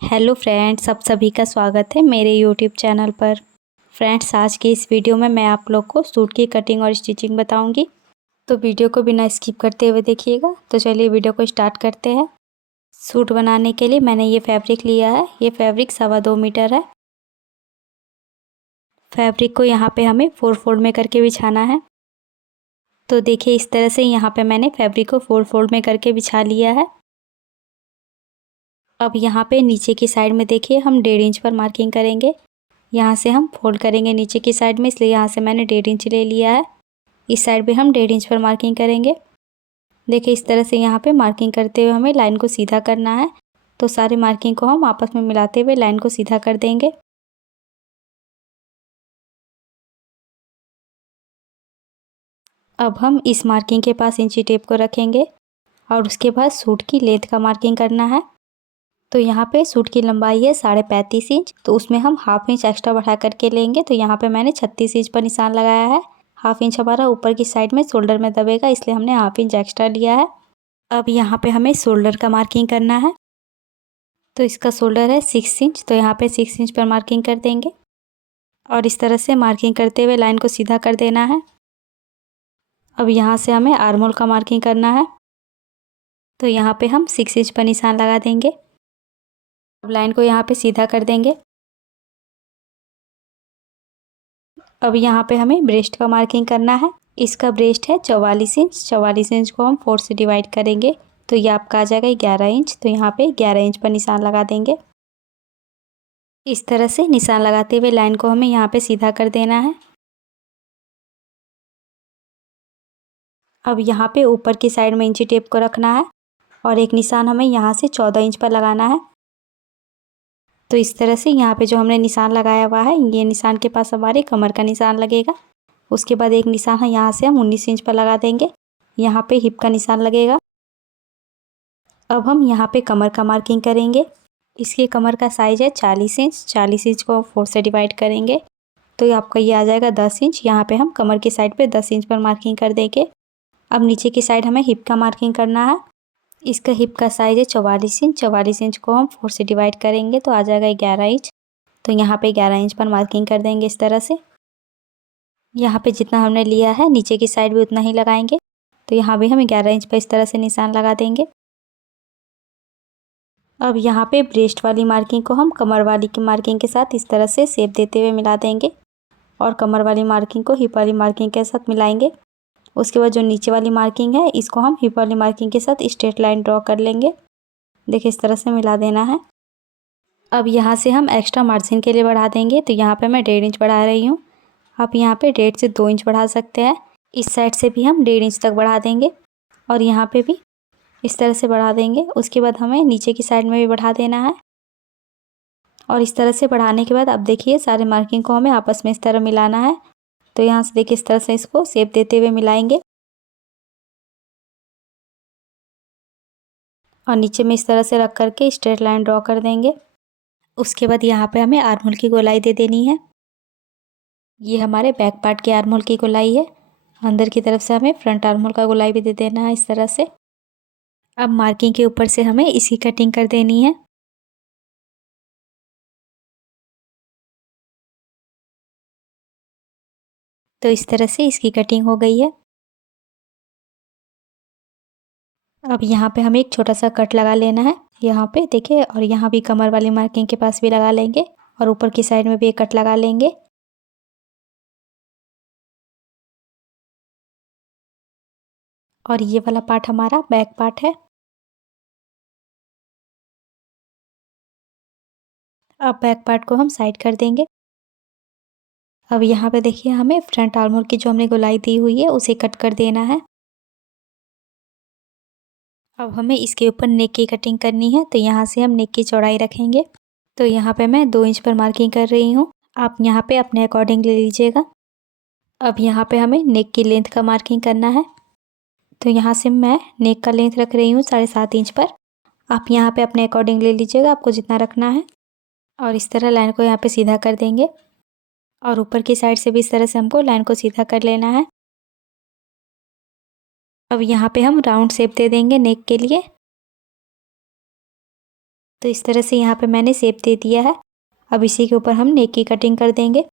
Hello friends, आप सभी का स्वागत है मेरे यूट्यूब चैनल पर। फ्रेंड्स, आज की इस वीडियो में मैं आप लोग को सूट की कटिंग और स्टिचिंग बताऊंगी, तो वीडियो को बिना स्किप करते हुए देखिएगा। तो चलिए वीडियो को स्टार्ट करते हैं। सूट बनाने के लिए मैंने ये फैब्रिक लिया है। ये फैब्रिक 2.25 मीटर है। फैब्रिक को यहाँ पे हमें 4 फोल्ड में करके बिछाना है। तो देखिए, इस तरह से यहाँ पे मैंने फैब्रिक को 4 फोल्ड में करके बिछा लिया है। अब यहाँ पे नीचे की साइड में देखिए, हम 1.5 इंच पर मार्किंग करेंगे। यहाँ से हम फोल्ड करेंगे नीचे की साइड में, इसलिए यहाँ से मैंने 1.5 इंच ले लिया है। इस साइड पे हम 1.5 इंच पर मार्किंग करेंगे। देखिए, इस तरह से यहाँ पे मार्किंग करते हुए हमें लाइन को सीधा करना है। तो सारे मार्किंग को हम आपस में मिलाते हुए लाइन को सीधा कर देंगे। अब हम इस मार्किंग के पास इंची टेप को रखेंगे और उसके बाद सूट की लेंथ का मार्किंग करना है। तो यहाँ पे सूट की लंबाई है 35.5 इंच, तो उसमें हम 1/2 इंच एक्स्ट्रा बढ़ा करके लेंगे। तो यहाँ पे मैंने 36 इंच पर निशान लगाया है। 1/2 इंच हमारा ऊपर की साइड में शोल्डर में दबेगा, इसलिए हमने 1/2 इंच एक्स्ट्रा लिया है। अब यहाँ पे हमें शोल्डर का मार्किंग करना है। तो इसका शोल्डर है 6 इंच, तो यहाँ पे 6 इंच पर मार्किंग कर देंगे और इस तरह से मार्किंग करते हुए लाइन को सीधा कर देना है। अब यहाँ से हमें आर्म होल का मार्किंग करना है। तो यहाँ पे हम 6 इंच पर निशान लगा देंगे। अब लाइन को यहाँ पे सीधा कर देंगे। अब यहाँ पे हमें ब्रेस्ट का मार्किंग करना है। इसका ब्रेस्ट है 44 इंच। 44 इंच को हम 4 से डिवाइड करेंगे, तो ये आपका आ जाएगा 11 इंच। तो यहाँ पे 11 इंच पर निशान लगा देंगे। इस तरह से निशान लगाते हुए लाइन को हमें यहाँ पे सीधा कर देना है। अब यहाँ पे ऊपर की साइड में इंची टेप को रखना है और एक निशान हमें यहाँ से 14 इंच पर लगाना है। तो इस तरह से यहाँ पे जो हमने निशान लगाया हुआ है, ये निशान के पास हमारे कमर का निशान लगेगा। उसके बाद एक निशान है यहाँ से हम 19 इंच पर लगा देंगे। यहाँ पे हिप का निशान लगेगा। अब हम यहाँ पे कमर का मार्किंग करेंगे। इसके कमर का साइज़ है 40 इंच। 40 इंच को 4 से डिवाइड करेंगे, तो आपका ये आ जाएगा 10 इंच। यहाँ पे हम कमर की साइड पे 10 इंच पर मार्किंग कर देंगे। अब नीचे की साइड हमें हिप का मार्किंग करना है। इसका हिप का साइज़ है 44 इंच। 44 इंच को हम 4 से डिवाइड करेंगे, तो आ जाएगा 11 इंच। तो यहाँ पे 11 इंच पर मार्किंग कर देंगे इस तरह से। यहाँ पे जितना हमने लिया है नीचे की साइड भी उतना ही लगाएंगे। तो यहाँ भी हम 11 इंच पर इस तरह से निशान लगा देंगे। अब यहाँ पे ब्रेस्ट वाली मार्किंग को हम कमर वाली की मार्किंग के साथ इस तरह से शेप देते हुए मिला देंगे और कमर वाली मार्किंग को हिप वाली मार्किंग के साथ मिलाएंगे। उसके बाद जो नीचे वाली मार्किंग है, इसको हम हिप वाली मार्किंग के साथ स्ट्रेट लाइन ड्रॉ कर लेंगे। देखिए, इस तरह से मिला देना है। अब यहाँ से हम एक्स्ट्रा मार्जिन के लिए बढ़ा देंगे। तो यहाँ पे मैं 1.5 इंच बढ़ा रही हूँ। आप यहाँ पे 1.5 से 2 इंच बढ़ा सकते हैं। इस साइड से भी हम 1.5 इंच तक बढ़ा देंगे और यहाँ पे भी इस तरह से बढ़ा देंगे। उसके बाद हमें नीचे की साइड में भी बढ़ा देना है और इस तरह से बढ़ाने के बाद अब देखिए, सारे मार्किंग को हमें आपस में इस तरह मिलाना है। तो यहाँ से देखिए, इस तरह से इसको शेप देते हुए मिलाएंगे और नीचे में इस तरह से रख करके स्ट्रेट लाइन ड्रॉ कर देंगे। उसके बाद यहाँ पे हमें आर्म होल की गोलाई दे देनी है। ये हमारे बैक पार्ट के आर्म होल की गोलाई है। अंदर की तरफ से हमें फ्रंट आर्म होल का गोलाई भी दे देना है इस तरह से। अब मार्किंग के ऊपर से हमें इसकी कटिंग कर देनी है। तो इस तरह से इसकी कटिंग हो गई है। अब यहाँ पे हमें एक छोटा सा कट लगा लेना है यहाँ पे देखिए, और यहाँ भी कमर वाली मार्किंग के पास भी लगा लेंगे और ऊपर की साइड में भी एक कट लगा लेंगे। और ये वाला पार्ट हमारा बैक पार्ट है। अब बैक पार्ट को हम साइड कर देंगे। अब यहाँ पे देखिए, हमें फ्रंट आर्म होल की जो हमने गोलाई दी हुई है उसे कट कर देना है। अब हमें इसके ऊपर नेक की कटिंग करनी है। तो यहाँ से हम नेक की चौड़ाई रखेंगे। तो यहाँ पे मैं 2 इंच पर मार्किंग कर रही हूँ। आप यहाँ पे अपने अकॉर्डिंग ले लीजिएगा। अब यहाँ पे हमें नेक की लेंथ का मार्किंग करना है। तो यहाँ से मैं नेक का लेंथ रख रही हूँ 7.5 इंच पर। आप यहाँ पे अपने अकॉर्डिंग ले लीजिएगा, आपको जितना रखना है। और इस तरह लाइन को यहाँ पे सीधा कर देंगे और ऊपर की साइड से भी इस तरह से हमको लाइन को सीधा कर लेना है। अब यहाँ पे हम राउंड शेप दे देंगे नेक के लिए। तो इस तरह से यहाँ पे मैंने शेप दे दिया है। अब इसी के ऊपर हम नेक की कटिंग कर देंगे।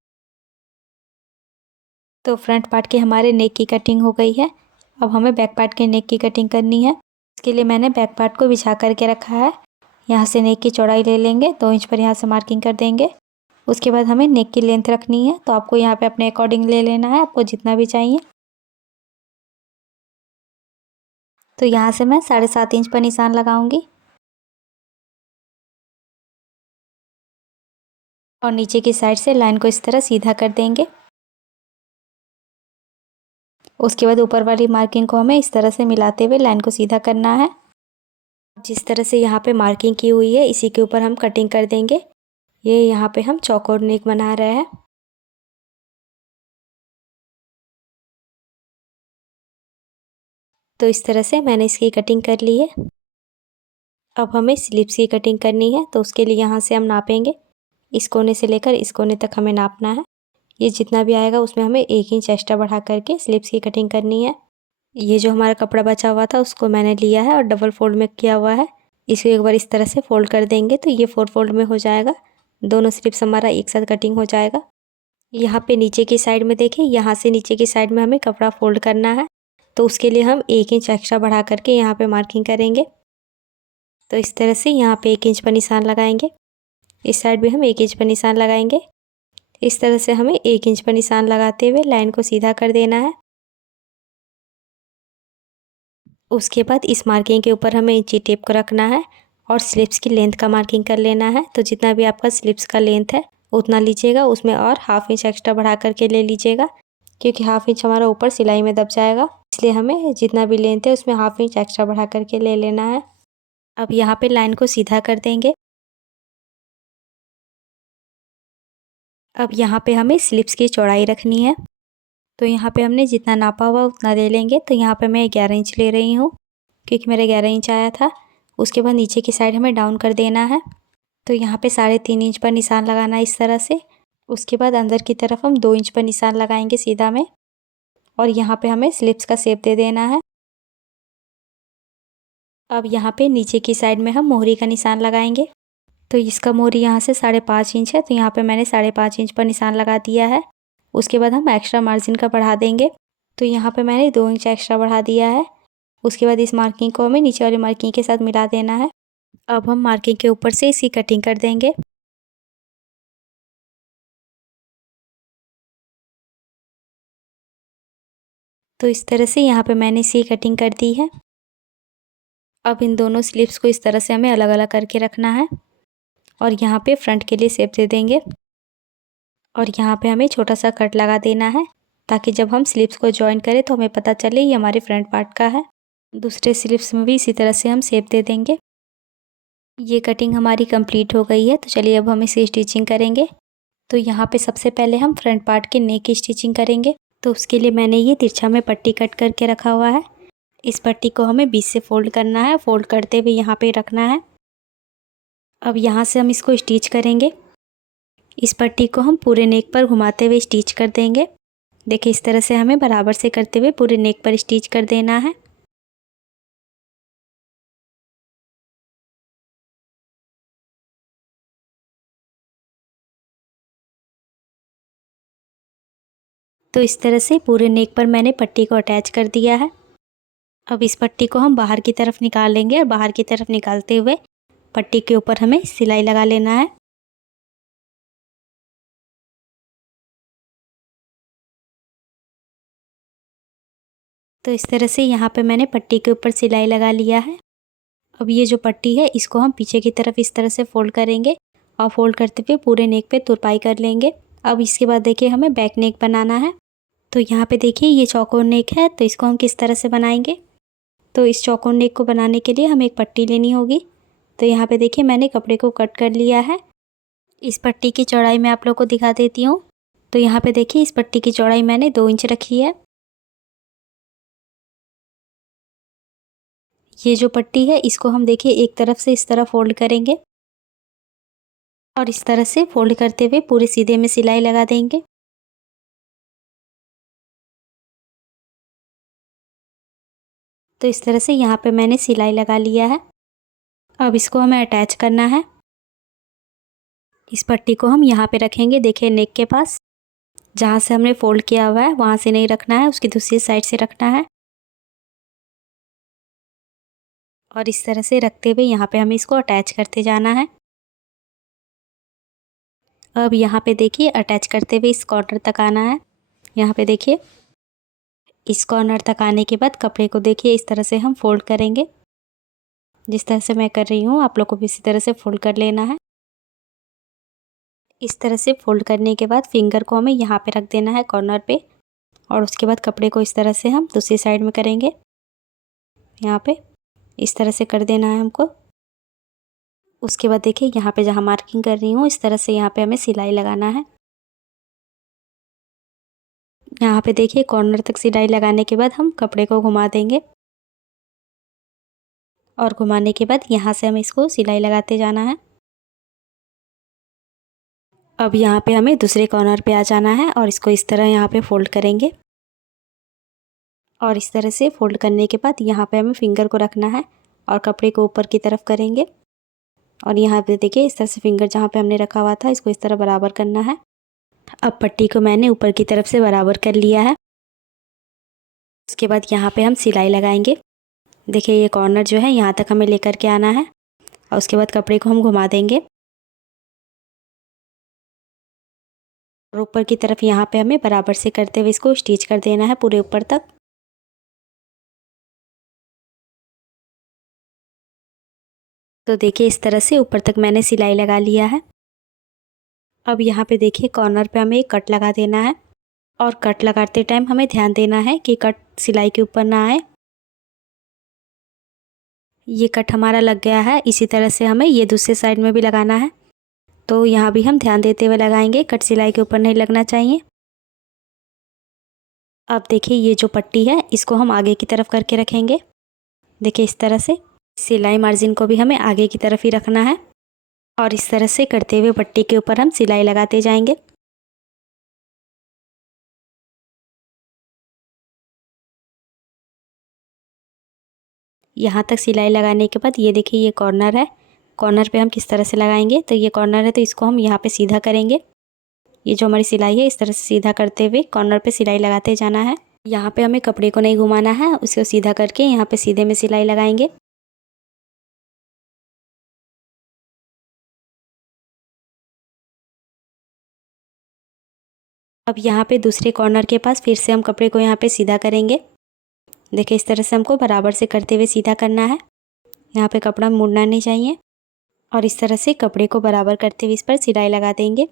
तो फ्रंट पार्ट की हमारे नेक की कटिंग हो गई है। अब हमें बैक पार्ट के नेक की कटिंग करनी है। इसके लिए मैंने बैक पार्ट को बिछा करके रखा है। यहाँ से नेक की चौड़ाई ले लेंगे, 2 इंच पर यहाँ से मार्किंग कर देंगे। उसके बाद हमें नेक की लेंथ रखनी है, तो आपको यहाँ पे अपने अकॉर्डिंग ले लेना है, आपको जितना भी चाहिए। तो यहाँ से मैं 7.5 इंच पर निशान लगाऊंगी और नीचे की साइड से लाइन को इस तरह सीधा कर देंगे। उसके बाद ऊपर वाली मार्किंग को हमें इस तरह से मिलाते हुए लाइन को सीधा करना है। जिस तरह से यहाँ पे मार्किंग की हुई है इसी के ऊपर हम कटिंग कर देंगे। ये यहाँ पे हम चौकोर नेक बना रहे हैं। तो इस तरह से मैंने इसकी कटिंग कर ली है। अब हमें स्लीव्स की कटिंग करनी है, तो उसके लिए यहाँ से हम नापेंगे। इस कोने से लेकर इस कोने तक हमें नापना है। ये जितना भी आएगा उसमें हमें 1 इंच एक्स्ट्रा बढ़ा करके स्लीव्स की कटिंग करनी है। ये जो हमारा कपड़ा बचा हुआ था उसको मैंने लिया है और डबल फोल्ड में किया हुआ है। इसको एक बार इस तरह से फोल्ड कर देंगे तो ये 4 फोल्ड में हो जाएगा। दोनों स्लीव्स हमारा एक साथ कटिंग हो जाएगा। यहाँ पे नीचे की साइड में देखिए, यहाँ से नीचे की साइड में हमें कपड़ा फोल्ड करना है, तो उसके लिए हम 1 इंच एक्स्ट्रा बढ़ा करके यहाँ पे मार्किंग करेंगे। तो इस तरह से यहाँ पे 1 इंच पर निशान लगाएंगे। इस साइड भी हम 1 इंच पर निशान लगाएंगे। इस तरह से हमें 1 इंच पर निशान लगाते हुए लाइन को सीधा कर देना है। उसके बाद इस मार्किंग के ऊपर हमें इंची टेप को रखना है और स्लीव्स की लेंथ का मार्किंग कर लेना है। तो जितना भी आपका स्लीव्स का लेंथ है उतना लीजिएगा, उसमें और हाफ इंच एक्स्ट्रा बढ़ा करके ले लीजिएगा, क्योंकि हाफ इंच हमारा ऊपर सिलाई में दब जाएगा। इसलिए हमें जितना भी लेंथ है उसमें हाफ इंच एक्स्ट्रा बढ़ा करके ले लेना है। अब यहाँ पे लाइन को सीधा कर देंगे। अब यहाँ पे हमें स्लीव्स की चौड़ाई रखनी है, तो यहाँ पे हमने जितना नापा हुआ उतना ले लेंगे। तो यहाँ पे मैं 11 इंच ले रही हूँ, क्योंकि मेरा 11 इंच आया था। उसके बाद नीचे की साइड हमें डाउन कर देना है। तो यहाँ पे 3.5 इंच पर निशान लगाना है इस तरह से। उसके बाद अंदर की तरफ हम 2 इंच पर निशान लगाएंगे सीधा में, और यहाँ पे हमें स्लिप्स का शेप दे देना है। अब यहाँ पे नीचे की साइड में हम मोहरी का निशान लगाएंगे। तो इसका मोहरी यहाँ से 5.5 इंच है, तो यहाँ पे मैंने 5.5 इंच पर निशान लगा दिया है। उसके बाद हम एक्स्ट्रा मार्जिन का बढ़ा देंगे। तो यहाँ पे मैंने 2 इंच एक्स्ट्रा बढ़ा दिया है। उसके बाद इस मार्किंग को हमें नीचे वाली मार्किंग के साथ मिला देना है। अब हम मार्किंग के ऊपर से इसकी कटिंग कर देंगे। तो इस तरह से यहाँ पे मैंने इसकी कटिंग कर दी है। अब इन दोनों स्लीव्स को इस तरह से हमें अलग अलग करके रखना है और यहाँ पे फ्रंट के लिए शेप दे देंगे। और यहाँ पे हमें छोटा सा कट लगा देना है, ताकि जब हम स्लीव्स को जॉइन करें तो हमें पता चले ये हमारे फ्रंट पार्ट का है। दूसरे स्लीव्स में भी इसी तरह से हम शेप दे देंगे। ये कटिंग हमारी कंप्लीट हो गई है, तो चलिए अब हम इसे स्टिचिंग करेंगे। तो यहाँ पे सबसे पहले हम फ्रंट पार्ट के नेक की स्टिचिंग करेंगे। तो उसके लिए मैंने ये तिरछा में पट्टी कट करके रखा हुआ है। इस पट्टी को हमें बीच से फोल्ड करना है, फोल्ड करते हुए यहाँ पे रखना है। अब यहाँ से हम इसको स्टिच करेंगे। इस पट्टी को हम पूरे नेक पर घुमाते हुए स्टिच कर देंगे। देखिए इस तरह से हमें बराबर से करते हुए पूरे नेक पर स्टिच कर देना है। तो इस तरह से पूरे नेक पर मैंने पट्टी को अटैच कर दिया है। अब इस पट्टी को हम बाहर की तरफ निकाल लेंगे और बाहर की तरफ निकालते हुए पट्टी के ऊपर हमें सिलाई लगा लेना है। तो इस तरह से यहाँ पे मैंने पट्टी के ऊपर सिलाई लगा लिया है। अब ये जो पट्टी है इसको हम पीछे की तरफ इस तरह से फोल्ड करेंगे और फोल्ड करते हुए पूरे नेक पे तुरपाई कर लेंगे। अब इसके बाद देखिए हमें बैक नेक बनाना है। तो यहाँ पे देखिए ये चौकोर नेक है, तो इसको हम किस तरह से बनाएंगे। तो इस चौकोर नेक को बनाने के लिए हमें एक पट्टी लेनी होगी। तो यहाँ पे देखिए मैंने कपड़े को कट कर लिया है। इस पट्टी की चौड़ाई मैं आप लोग को दिखा देती हूँ। तो यहाँ पे देखिए इस पट्टी की चौड़ाई मैंने 2 इंच रखी है। ये जो पट्टी है इसको हम देखिए एक तरफ से इस तरह फोल्ड करेंगे और इस तरह से फोल्ड करते हुए पूरे सीधे में सिलाई लगा देंगे। तो इस तरह से यहाँ पे मैंने सिलाई लगा लिया है। अब इसको हमें अटैच करना है। इस पट्टी को हम यहाँ पे रखेंगे, देखिए नेक के पास, जहाँ से हमने फोल्ड किया हुआ है वहाँ से नहीं रखना है, उसकी दूसरी साइड से रखना है। और इस तरह से रखते हुए यहाँ पे हमें इसको अटैच करते जाना है। अब यहाँ पे देखिए अटैच करते हुए इस कॉर्नर तक आना है। यहाँ पे देखिए इस कॉर्नर तक आने के बाद कपड़े को देखिए इस तरह से हम फोल्ड करेंगे। जिस तरह से मैं कर रही हूँ आप लोग को भी इसी तरह से फोल्ड कर लेना है। इस तरह से फोल्ड करने के बाद फिंगर को हमें यहाँ पे रख देना है कॉर्नर पे, और उसके बाद कपड़े को इस तरह से हम दूसरी साइड में करेंगे। यहाँ पे इस तरह से कर देना है हमको। उसके बाद देखिए यहाँ पे जहाँ मार्किंग कर रही हूँ इस तरह से यहाँ पे हमें सिलाई लगाना है। यहाँ पे देखिए कॉर्नर तक सिलाई लगाने के बाद हम कपड़े को घुमा देंगे, और घुमाने के बाद यहाँ से हमें इसको सिलाई लगाते जाना है। अब यहाँ पे हमें दूसरे कॉर्नर पे आ जाना है और इसको इस तरह यहाँ पे फोल्ड करेंगे, और इस तरह से फोल्ड करने के बाद यहाँ पे हमें फिंगर को रखना है और कपड़े को ऊपर की तरफ करेंगे। और यहाँ पे देखिए इस तरह से फिंगर जहाँ पे हमने रखा हुआ था इसको इस तरह बराबर करना है। अब पट्टी को मैंने ऊपर की तरफ से बराबर कर लिया है। उसके बाद यहाँ पे हम सिलाई लगाएंगे। देखिए ये कॉर्नर जो है यहाँ तक हमें लेकर के आना है, और उसके बाद कपड़े को हम घुमा देंगे, और ऊपर की तरफ यहाँ पे हमें बराबर से करते हुए इसको स्टिच कर देना है पूरे ऊपर तक। तो देखिए इस तरह से ऊपर तक मैंने सिलाई लगा लिया है। अब यहाँ पे देखिए कॉर्नर पे हमें एक कट लगा देना है, और कट लगाते टाइम हमें ध्यान देना है कि कट सिलाई के ऊपर ना आए। ये कट हमारा लग गया है, इसी तरह से हमें ये दूसरे साइड में भी लगाना है। तो यहाँ भी हम ध्यान देते हुए लगाएंगे, कट सिलाई के ऊपर नहीं लगना चाहिए। अब देखिए ये जो पट्टी है इसको हम आगे की तरफ करके रखेंगे। देखिए इस तरह से सिलाई मार्जिन को भी हमें आगे की तरफ ही रखना है, और इस तरह से करते हुए पट्टी के ऊपर हम सिलाई लगाते जाएंगे। यहाँ तक सिलाई लगाने के बाद ये देखिए ये कॉर्नर है, कॉर्नर पे हम किस तरह से लगाएंगे। तो ये कॉर्नर है तो इसको हम यहाँ पे सीधा करेंगे। ये जो हमारी सिलाई है इस तरह से सीधा करते हुए कॉर्नर पे सिलाई लगाते जाना है। यहाँ पे हमें कपड़े को नहीं घुमाना है, उसको सीधा करके यहाँ पे सीधे में सिलाई लगाएंगे। अब यहाँ पे दूसरे कॉर्नर के पास फिर से हम कपड़े को यहाँ पे सीधा करेंगे। देखिए इस तरह से हमको बराबर से करते हुए सीधा करना है। यहाँ पे कपड़ा मुड़ना नहीं चाहिए, और इस तरह से कपड़े को बराबर करते हुए इस पर सिलाई लगा देंगे।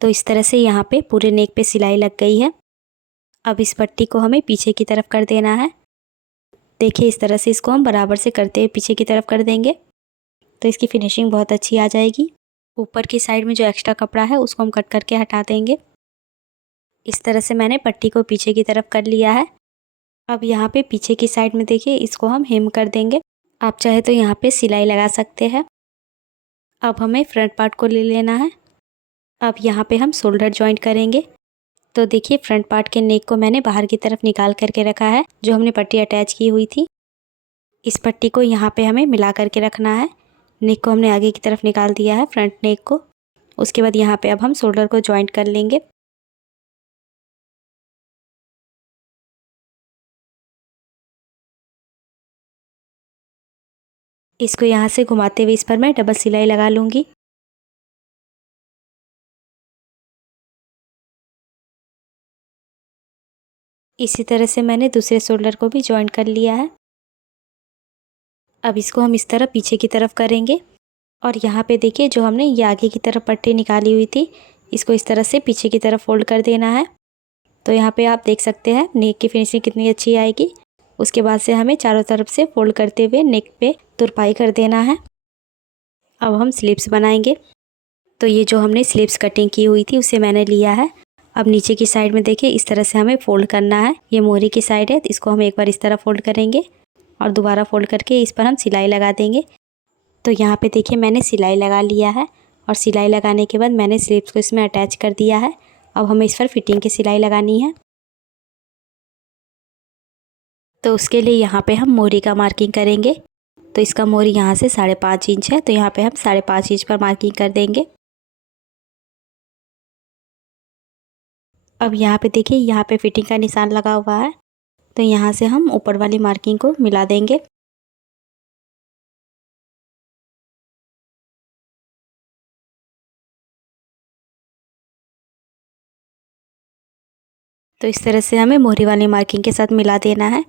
तो इस तरह से यहाँ पे पूरे नेक पे सिलाई लग गई है। अब इस पट्टी को हमें पीछे की तरफ कर देना है। देखिए इस तरह से इसको हम बराबर से करते हुए पीछे की तरफ कर देंगे, तो इसकी फिनिशिंग बहुत अच्छी आ जाएगी। ऊपर की साइड में जो एक्स्ट्रा कपड़ा है उसको हम कट करके हटा देंगे। इस तरह से मैंने पट्टी को पीछे की तरफ कर लिया है। अब यहाँ पे पीछे की साइड में देखिए इसको हम हेम कर देंगे। आप चाहे तो यहाँ पे सिलाई लगा सकते हैं। अब हमें फ्रंट पार्ट को ले लेना है। अब यहाँ पे हम शोल्डर जॉइंट करेंगे। तो देखिए फ्रंट पार्ट के नेक को मैंने बाहर की तरफ निकाल करके रखा है, जो हमने पट्टी अटैच की हुई थी। इस पट्टी को यहाँ पे हमें मिला करके रखना है। नेक को हमने आगे की तरफ निकाल दिया है, फ्रंट नेक को। उसके बाद यहाँ पे अब हम शोल्डर को जॉइंट कर लेंगे। इसको यहाँ से घुमाते हुए इस पर मैं डबल सिलाई लगा लूँगी। इसी तरह से मैंने दूसरे शोल्डर को भी जॉइंट कर लिया है। अब इसको हम इस तरह पीछे की तरफ करेंगे, और यहाँ पे देखिए जो हमने ये आगे की तरफ पट्टी निकाली हुई थी इसको इस तरह से पीछे की तरफ फोल्ड कर देना है। तो यहाँ पे आप देख सकते हैं नेक की फिनिशिंग कितनी अच्छी आएगी। उसके बाद से हमें चारों तरफ से फोल्ड करते हुए नेक पे तुरपाई कर देना है। अब हम स्लीव्स बनाएंगे। तो ये जो हमने स्लीव्स कटिंग की हुई थी उसे मैंने लिया है। अब नीचे की साइड में देखिए इस तरह से हमें फोल्ड करना है। ये मोहरी की साइड है, तो इसको हम एक बार इस तरह फोल्ड करेंगे और दोबारा फोल्ड करके इस पर हम सिलाई लगा देंगे। तो यहाँ पे देखिए मैंने सिलाई लगा लिया है, और सिलाई लगाने के बाद मैंने स्लीव्स को इसमें अटैच कर दिया है। अब हमें इस पर फिटिंग की सिलाई लगानी है। तो उसके लिए यहाँ पे हम मोहरी का मार्किंग करेंगे। तो इसका मोहरी यहाँ से 5.5 इंच है, तो यहाँ पे हम 5.5 इंच पर मार्किंग कर देंगे। अब यहाँ पे देखिए, यहाँ पे फिटिंग का निशान लगा हुआ है, तो यहाँ से हम ऊपर वाली मार्किंग को मिला देंगे। तो इस तरह से हमें मोहरी वाली मार्किंग के साथ मिला देना है।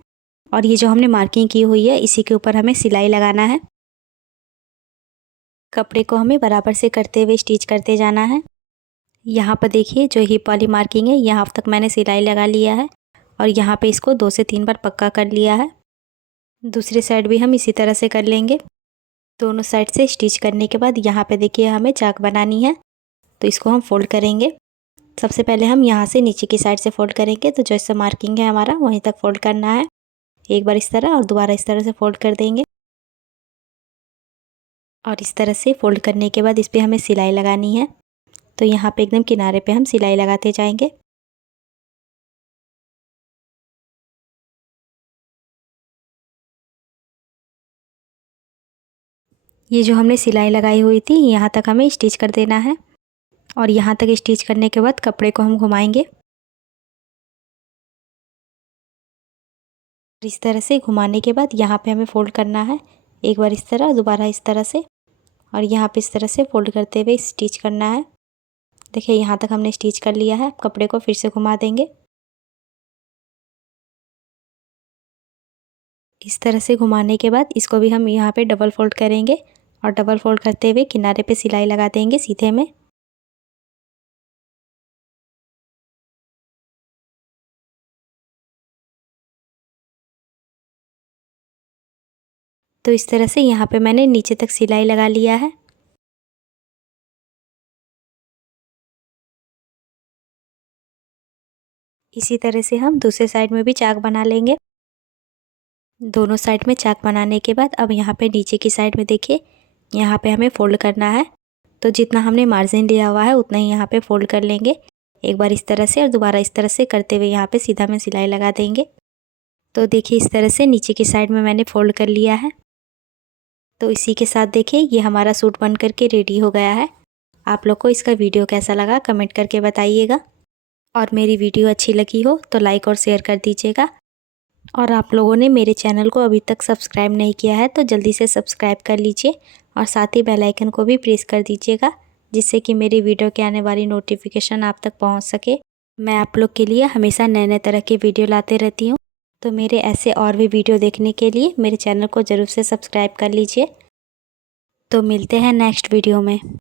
और ये जो हमने मार्किंग की हुई है, इसी के ऊपर हमें सिलाई लगाना है। कपड़े को हमें बराबर से करते हुए स्टिच करते जाना है। यहाँ पर देखिए, जो हिप वाली मार्किंग है, यहाँ तक मैंने सिलाई लगा लिया है और यहाँ पे इसको 2 से 3 बार पक्का कर लिया है। दूसरी साइड भी हम इसी तरह से कर लेंगे। दोनों साइड से स्टिच करने के बाद यहाँ पे देखिए, हमें चाक बनानी है, तो इसको हम फोल्ड करेंगे। सबसे पहले हम यहाँ से नीचे की साइड से फोल्ड करेंगे, तो जैसे मार्किंग है हमारा वहीं तक फोल्ड करना है। एक बार इस तरह और दोबारा इस तरह से फोल्ड कर देंगे। और इस तरह से फोल्ड करने के बाद इस पर हमें सिलाई लगानी है। तो यहाँ पे एकदम किनारे पे हम सिलाई लगाते जाएंगे। ये जो हमने सिलाई लगाई हुई थी, यहाँ तक हमें स्टिच कर देना है। और यहाँ तक स्टिच करने के बाद कपड़े को हम घुमाएंगे। इस तरह से घुमाने के बाद यहाँ पे हमें फोल्ड करना है, एक बार इस तरह, दोबारा इस तरह से, और यहाँ पे इस तरह से फोल्ड करते हुए स्टिच करना है। देखिए, यहाँ तक हमने स्टिच कर लिया है। कपड़े को फिर से घुमा देंगे। इस तरह से घुमाने के बाद इसको भी हम यहाँ पे डबल फोल्ड करेंगे और डबल फोल्ड करते हुए किनारे पे सिलाई लगा देंगे सीधे में। तो इस तरह से यहाँ पे मैंने नीचे तक सिलाई लगा लिया है। इसी तरह से हम दूसरे साइड में भी चाक बना लेंगे। दोनों साइड में चाक बनाने के बाद अब यहाँ पे नीचे की साइड में देखिए, यहाँ पे हमें फोल्ड करना है। तो जितना हमने मार्जिन लिया हुआ है उतना ही यहाँ पे फोल्ड कर लेंगे। एक बार इस तरह से और दोबारा इस तरह से करते हुए यहाँ पे सीधा में सिलाई लगा देंगे। तो देखिए, इस तरह से नीचे की साइड में मैंने फोल्ड कर लिया है। तो इसी के साथ देखिए, ये हमारा सूट बन करके रेडी हो गया है। आप लोग को इसका वीडियो कैसा लगा कमेंट करके बताइएगा। और मेरी वीडियो अच्छी लगी हो तो लाइक और शेयर कर दीजिएगा। और आप लोगों ने मेरे चैनल को अभी तक सब्सक्राइब नहीं किया है तो जल्दी से सब्सक्राइब कर लीजिए और साथ ही बेल आइकन को भी प्रेस कर दीजिएगा, जिससे कि मेरी वीडियो के आने वाली नोटिफिकेशन आप तक पहुंच सके। मैं आप लोग के लिए हमेशा नए नए तरह के वीडियो लाते रहती हूं, तो मेरे ऐसे और भी वीडियो देखने के लिए मेरे चैनल को ज़रूर से सब्सक्राइब कर लीजिए। तो मिलते हैं नेक्स्ट वीडियो में।